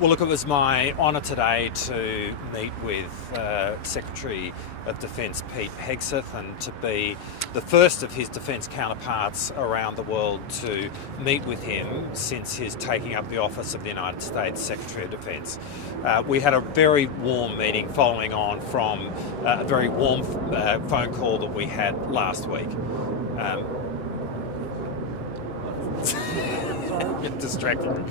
Well, look, it was my honour today to meet with Secretary of Defence Pete Hegseth and to be the first of his defence counterparts around the world to meet with him since his taking up the office of the United States Secretary of Defence. We had a very warm meeting following on from a very warm phone call that we had last week. Get distracted.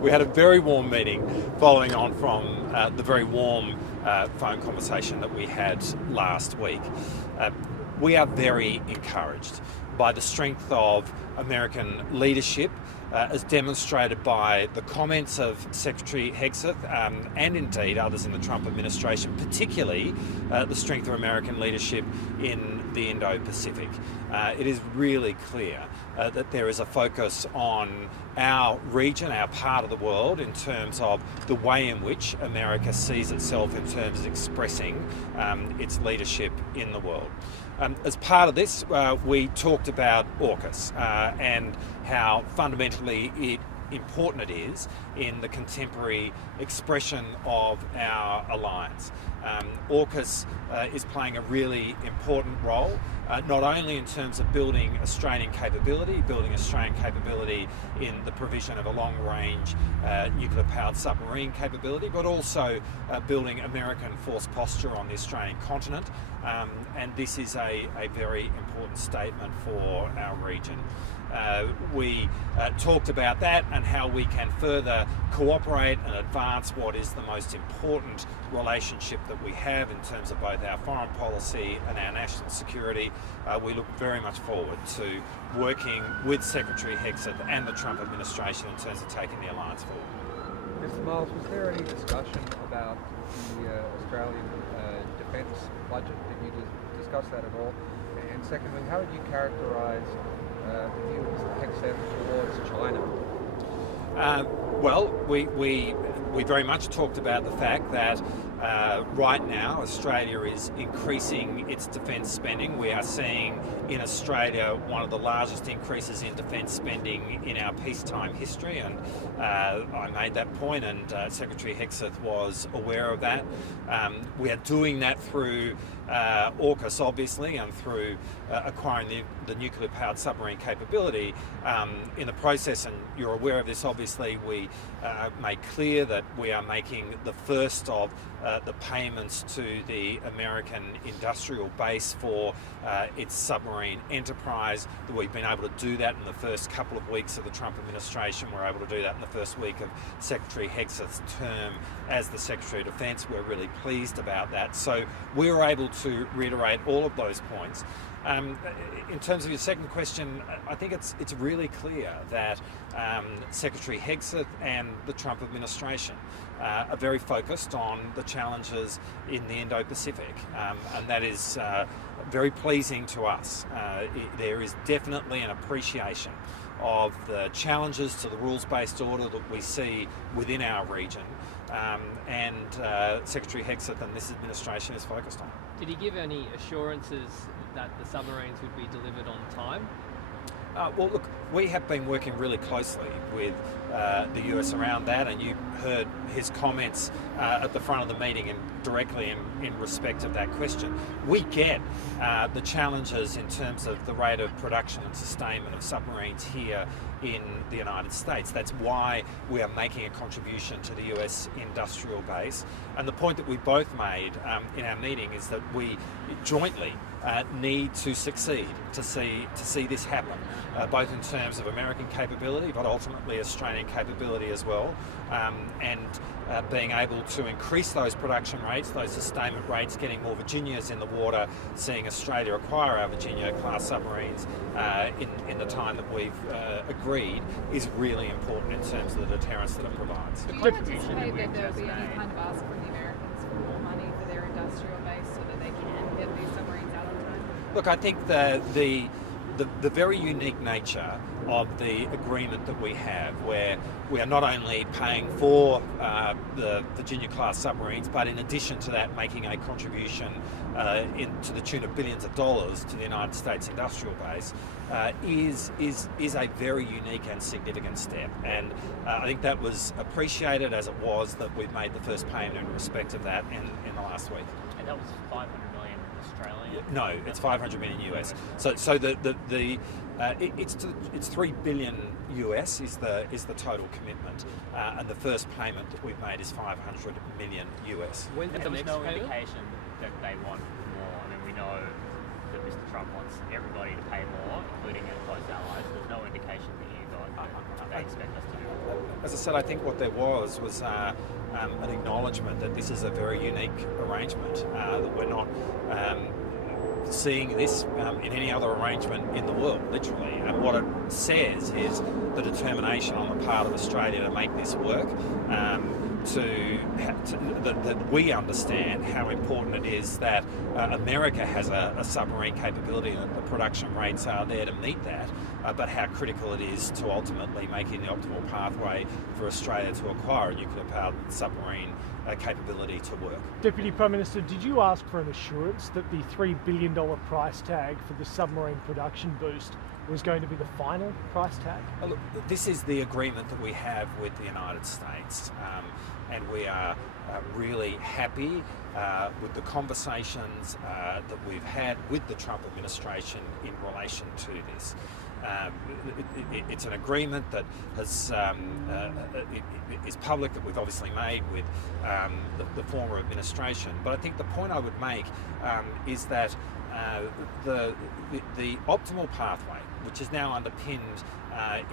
We had a very warm meeting following on from the very warm phone conversation that we had last week. We are very encouraged by the strength of American leadership as demonstrated by the comments of Secretary Hegseth and indeed others in the Trump administration, particularly the strength of American leadership in the Indo-Pacific. It is really clear that there is a focus on our region, our part of the world, in terms of the way in which America sees itself in terms of expressing its leadership in the world. As part of this, we talked about AUKUS and how fundamentally important it is in the contemporary expression of our alliance. AUKUS is playing a really important role, not only in terms of building Australian capability in the provision of a long-range nuclear-powered submarine capability, but also building American force posture on the Australian continent. And this is a very important statement for our region. We talked about that and how we can further cooperate and advance what is the most important relationship that we have in terms of both our foreign policy and our national security. We look very much forward to working with Secretary Hegseth and the Trump administration in terms of taking the alliance forward. Mr. Marles, was there any discussion about the Australian defence budget? Did you discuss that at all? And secondly, how would you characterise the view of Mr. Hegseth towards China? Well, we very much talked about the fact that right now Australia is increasing its defence spending. We are seeing in Australia one of the largest increases in defence spending in our peacetime history, and I made that point, and Secretary Hegseth was aware of that. We are doing that through AUKUS, obviously, and through acquiring the nuclear-powered submarine capability. In the process, and you're aware of this, obviously, we made clear that we are making the first of the payments to the American industrial base for its submarine enterprise. We've been able to do that in the first couple of weeks of the Trump administration. We're able to do that in the first week of Secretary Hegseth's term as the Secretary of Defence. We're really pleased about that. So we were able to reiterate all of those points. In terms of your second question, I think it's really clear that Secretary Hegseth and the Trump administration are very focused on the challenges in the Indo-Pacific, and that is very pleasing to us. There is definitely an appreciation of the challenges to the rules-based order that we see within our region, and Secretary Hegseth and this administration is focused on. Did he give any assurances that the submarines would be delivered on time? Well, look, we have been working really closely with the US around that, and you heard his comments at the front of the meeting and directly in respect of that question. We get the challenges in terms of the rate of production and sustainment of submarines here in the United States. That's why we are making a contribution to the US industrial base. And the point that we both made in our meeting is that we jointly need to succeed to see this happen, both in terms of American capability, but ultimately Australian capability as well, and being able to increase those production rates, those sustainment rates, getting more Virginias in the water, seeing Australia acquire our Virginia-class submarines in the time that we've agreed is really important in terms of the deterrence that it provides. Do you anticipate that there will be any kind of ask from the Americans for more money for their industrial base so that they can get these submarines out on time? Look, I think the very unique nature of the agreement that we have, where we are not only paying for the Virginia-class submarines, but in addition to that, making a contribution to the tune of billions of dollars to the United States industrial base, is a very unique and significant step. And I think that was appreciated, as it was that we've made the first payment in respect of that in the last week. And that was 500 million Australian. No, it's 500 million US. So it's 3 billion US is the total commitment, and the first payment that we've made is 500 million US. When's And the there was next no payment? indication that they want more. I mean, we know that Mr. Trump wants everybody to pay more, including our close allies. There's no indication that you got that they expect us to do. As I said, I think what there was an acknowledgement that this is a very unique arrangement, that we're not seeing this in any other arrangement in the world, literally. And what it says is the determination on the part of Australia to make this work, that we understand how important it is that America has a submarine capability and that the production rates are there to meet that, but how critical it is to ultimately making the optimal pathway for Australia to acquire a nuclear-powered submarine capability to work. Deputy Prime Minister, did you ask for an assurance that the $3 billion price tag for the submarine production boost was going to be the final price tag? Look, this is the agreement that we have with the United States, and we are really happy with the conversations that we've had with the Trump administration in relation to this. It's an agreement that has is public, that we've obviously made with the former administration. But I think the point I would make is that the optimal pathway, which is now underpinned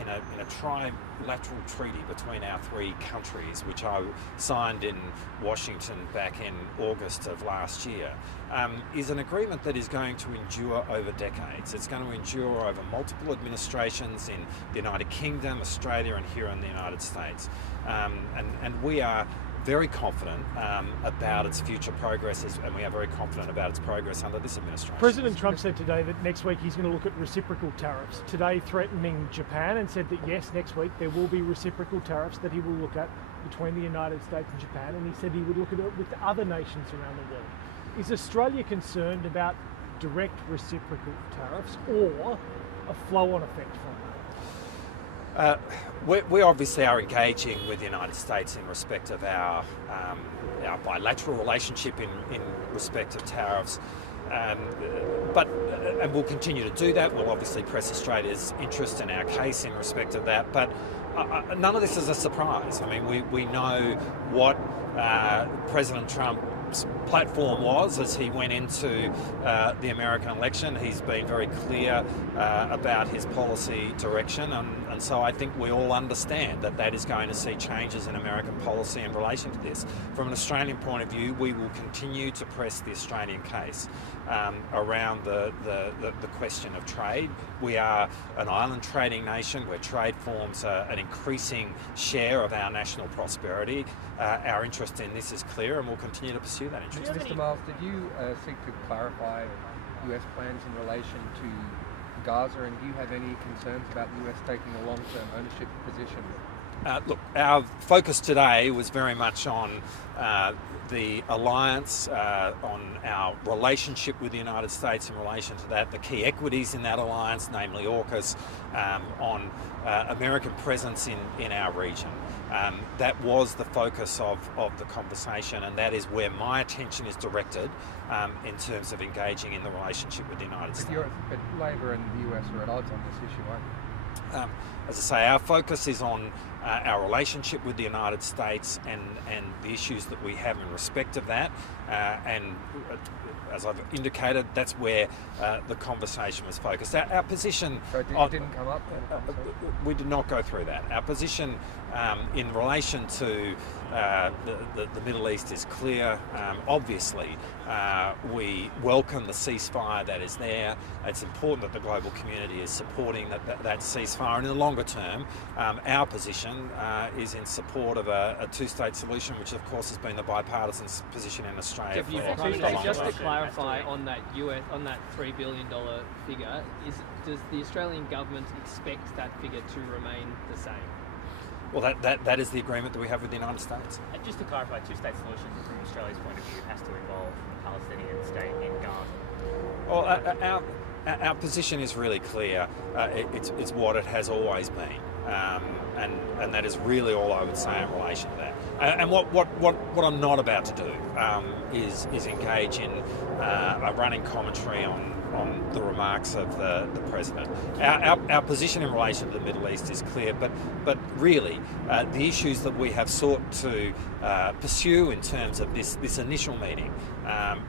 in a trilateral treaty between our three countries, which I signed in Washington back in August of last year, is an agreement that is going to endure over decades. It's going to endure over multiple administrations in the United Kingdom, Australia, and here in the United States. And we are very confident about its future progress, and we are very confident about its progress under this administration. President Trump said today that next week he's going to look at reciprocal tariffs. Today threatening Japan, and said that yes, next week there will be reciprocal tariffs that he will look at between the United States and Japan, and he said he would look at it with other nations around the world. Is Australia concerned about direct reciprocal tariffs or a flow-on effect from that? We obviously are engaging with the United States in respect of our bilateral relationship in respect of tariffs, and we'll continue to do that. We'll obviously press Australia's interest in our case in respect of that, but none of this is a surprise. I mean, we know what President Trump's platform was as he went into the American election. He's been very clear about his policy direction, and so I think we all understand that that is going to see changes in American policy in relation to this. From an Australian point of view, we will continue to press the Australian case around the question of trade. We are an island trading nation where trade forms an increasing share of our national prosperity. Our interest in this is clear, and we'll continue to pursue that interest. Mr. Marles, did you seek to clarify US plans in relation to Gaza, and do you have any concerns about the US taking a long-term ownership position? Look, our focus today was very much on the alliance, on our relationship with the United States in relation to that, the key equities in that alliance, namely AUKUS, on American presence in our region. That was the focus of the conversation, and that is where my attention is directed in terms of engaging in the relationship with the United States. But Labor and the US are at odds on this issue, aren't you? As I say, our focus is on our relationship with the United States and the issues that we have in respect of that. And as I've indicated, that's where the conversation was focused. Our position... So it didn't come up then? We did not go through that. Our position in relation to the Middle East is clear. Obviously, we welcome the ceasefire that is there. It's important that the global community is supporting that ceasefire. And in the longer term, our position is in support of a two-state solution, which of course has been the bipartisan position in Australia. Just to clarify on that $3 billion figure, does the Australian government expect that figure to remain the same? Well, that is the agreement that we have with the United States. And just to clarify, two-state solution from Australia's point of view has to involve the Palestinian state in Gaza. Well, our position is really clear. It's what it has always been, and that is really all I would say in relation to that. And what I'm not about to do is engage in a running commentary on the remarks of the President. Our position in relation to the Middle East is clear, but really the issues that we have sought to pursue in terms of this initial meeting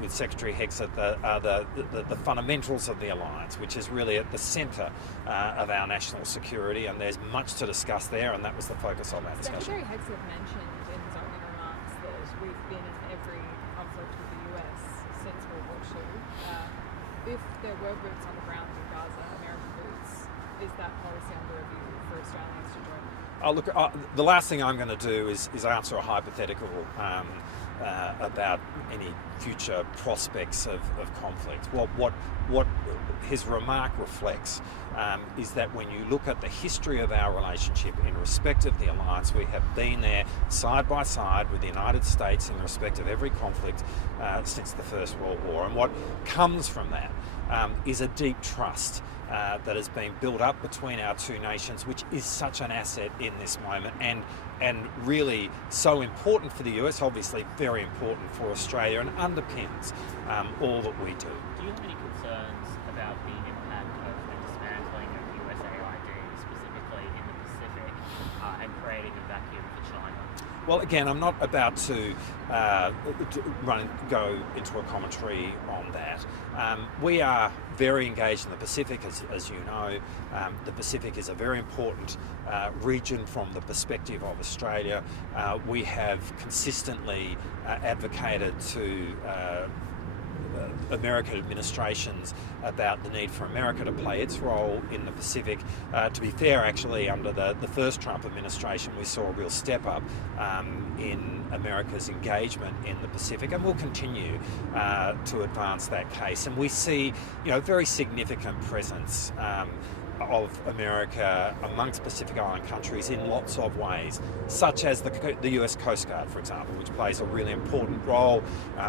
with Secretary Hegseth are the fundamentals of the alliance, which is really at the centre of our national security, and there's much to discuss there, and that was the focus of our discussion. Secretary Hegseth mentioned in his opening remarks that we've been in every conflict with the US since World War II. If there were boots on the ground in Gaza, American boots, is that policy under review for Australians to join? Look, the last thing I'm going to do is answer a hypothetical about any future prospects of conflict. What his remark reflects is that when you look at the history of our relationship in respect of the alliance, we have been there side by side with the United States in respect of every conflict since the First World War. And what comes from that is a deep trust that has been built up between our two nations, which is such an asset in this moment, and really so important for the US, obviously very important for Australia, and underpins all that we do. Do you have any concerns about the impact of the dismantling of USAID, specifically in the Pacific, and creating a vacuum for China? Well, again, I'm not about to go into a commentary on that. We are very engaged in the Pacific, as you know. The Pacific is a very important region from the perspective of Australia. We have consistently advocated to American administrations about the need for America to play its role in the Pacific. To be fair, actually, under the first Trump administration, we saw a real step up in America's engagement in the Pacific, and we'll continue to advance that case. And we see, very significant presence of America amongst Pacific Island countries in lots of ways, such as the US Coast Guard, for example, which plays a really important role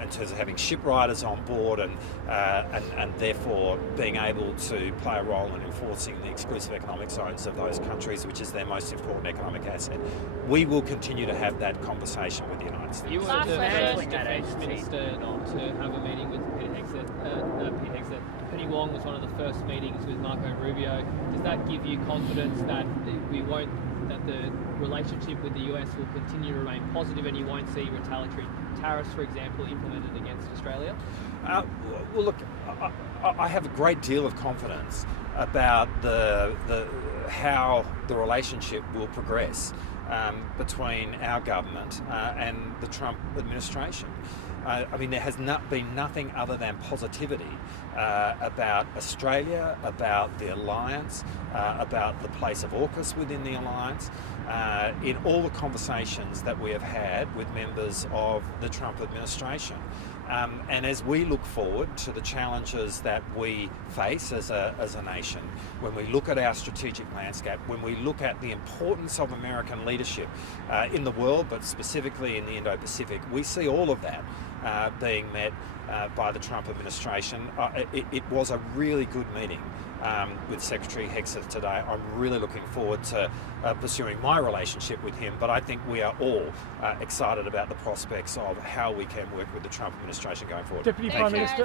in terms of having shipwriters on board and therefore being able to play a role in enforcing the exclusive economic zones of those countries, which is their most important economic asset. We will continue to have that conversation with the United States. You were the first Defence Minister to have a meeting with Pete Hegseth. Penny Wong was one of the first meetings with Marco Rubio. Does that give you confidence that that the relationship with the US will continue to remain positive, and you won't see retaliatory tariffs, for example, implemented against Australia? Well, look, I have a great deal of confidence about how the relationship will progress between our government and the Trump administration. There has been nothing other than positivity about Australia, about the alliance, about the place of AUKUS within the alliance, in all the conversations that we have had with members of the Trump administration. And as we look forward to the challenges that we face as a nation, when we look at our strategic landscape, when we look at the importance of American leadership in the world, but specifically in the Indo-Pacific, we see all of that being met by the Trump administration. It was a really good meeting with Secretary Hegseth today. I'm really looking forward to pursuing my relationship with him, but I think we are all excited about the prospects of how we can work with the Trump administration going forward. Deputy Prime Minister.